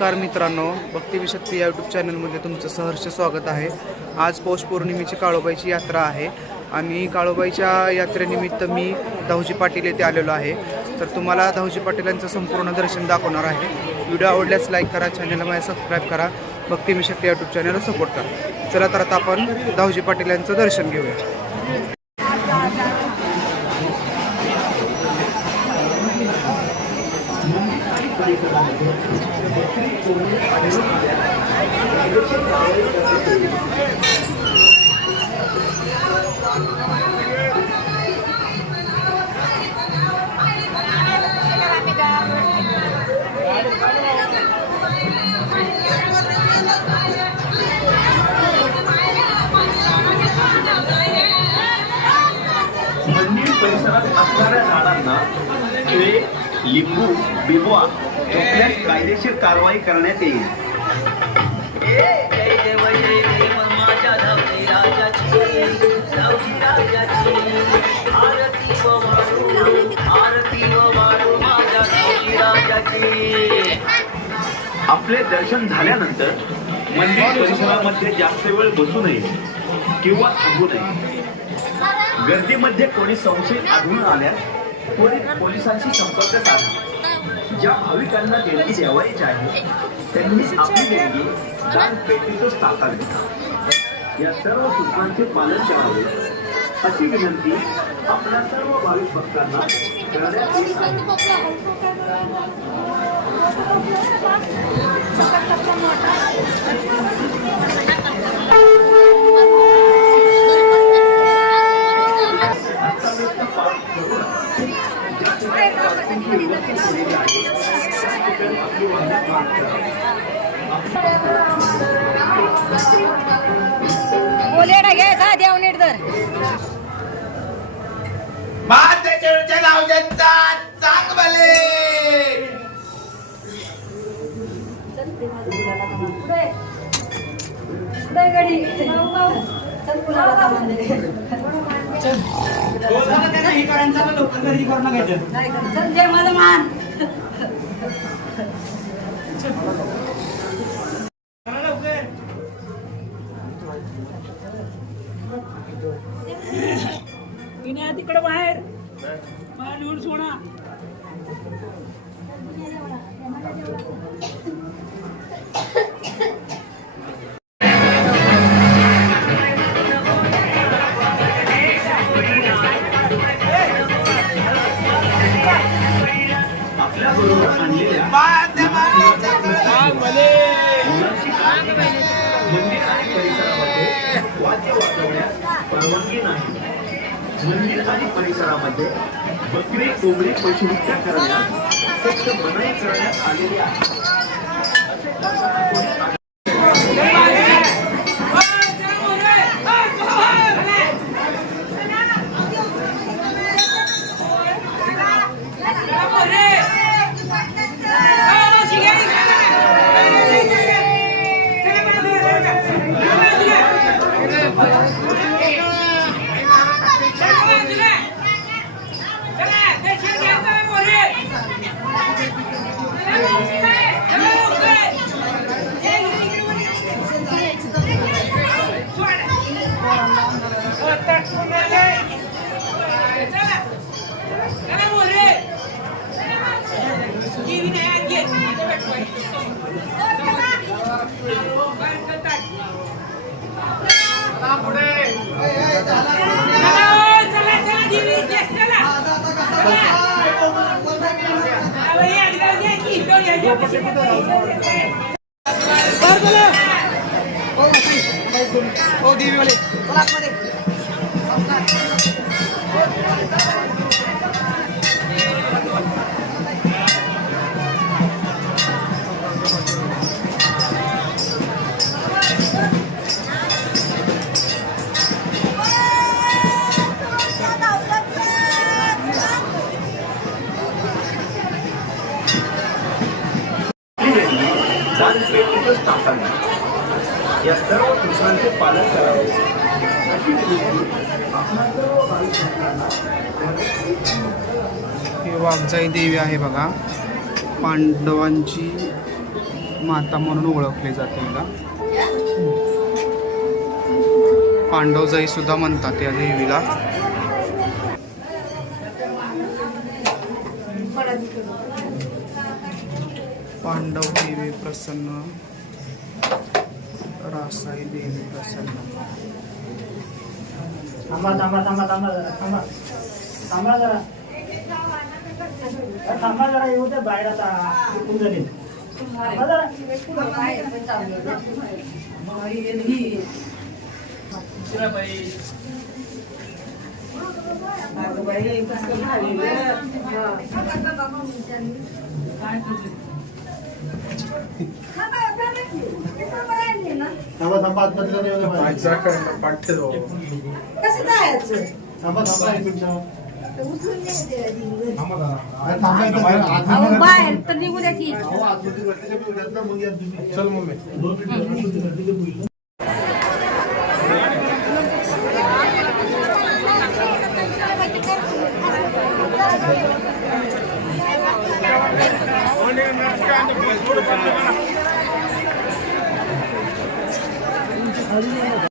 नमस्कार मित्रांनो, भक्तिविशक्ती या यूट्यूब चॅनलमध्ये तुमचं सहर्ष स्वागत आहे। आज पौष पौर्णिमेची काळोबाईची यात्रा आहे आणि काळोबाईच्या यात्रेनिमित्त मी धावजी पाटील येथे आलेलो आहे। तर तुम्हाला धावजी पाटीलांचं संपूर्ण दर्शन दाखवणार आहे। व्हिडिओ आवडल्यास लाईक करा, चॅनलला माझ्या सबस्क्राईब करा, भक्तिविशक्ती या यूट्यूब चॅनलला सपोर्ट करा। चला तर आता आपण धावजी पाटील यांचं दर्शन घेऊया। मंदिर परिसरात असणाऱ्या झाडांना खिळे, लिंबू, बिबवा ठोकल्यास कायदेशीर कारवाई करण्यात येईल। आपले दर्शन झाल्यानंतर मंदिर परिसरामध्ये जास्त वेळ बसू नये किंवा थांबू नये। गर्दीमध्ये कोणी संशयित आढळून आल्यास पोलिसांशी संपर्क साधा। ज्या भाविकांना देणगी द्यावायची आहे त्यांनी आपली देणगी दान पेटीतच टाकावी। या सर्व सूचनांचे पालन करावे अशी विनंती आपल्या सर्व भाविक भक्तांना करण्यात येत आहे। बोलेडा घ्यायचा देव नीट धर महादेवच्या नावाचा चांग भले पुढे गडी चल पुलाला चल बोलताना त्यांना हे करायचं लवकर घरी करून घ्यायचं नाही चल जय मला मान तिकडे बाहेर लिहून सोडा। आपल्या बरोबर आणलेल्या मंदिर आणि परिसरामध्ये वाद्य वाजवण्यास परवानगी नाही। मंदिर आणि परिसरामध्ये बकरी, कोंबडी पशुहत्या करण्यास सक्त मनाई करण्यात आलेली आहे। ओ देवी वाले दान पेटीतच टाकावी। या सर्व सूचनांचे पालन करावे अशी विनंती आपल्या सर्व भाविक भक्तांना ही वाघजाई देवी आहे बघा, पांडवांची माता म्हणून ओळखले जाते हिला. पांडवजाई सुद्धा म्हणतात या देवीला. पांडव देवी प्रसन्न, रासाई देवी प्रसन्न. थांबा थांबा थांबा थांबा जरा थांबा थांबा जरा थांबा जरा येऊ दे बाहेर आता उठून जाईल. थांबा जरा. थांबा थांबा आतमध्ये येऊ दे बाहेर. कसं जायचं थांबा थांबा एक मिनिट. अहो बाहेर तर निघू द्या की. चल मम्मी.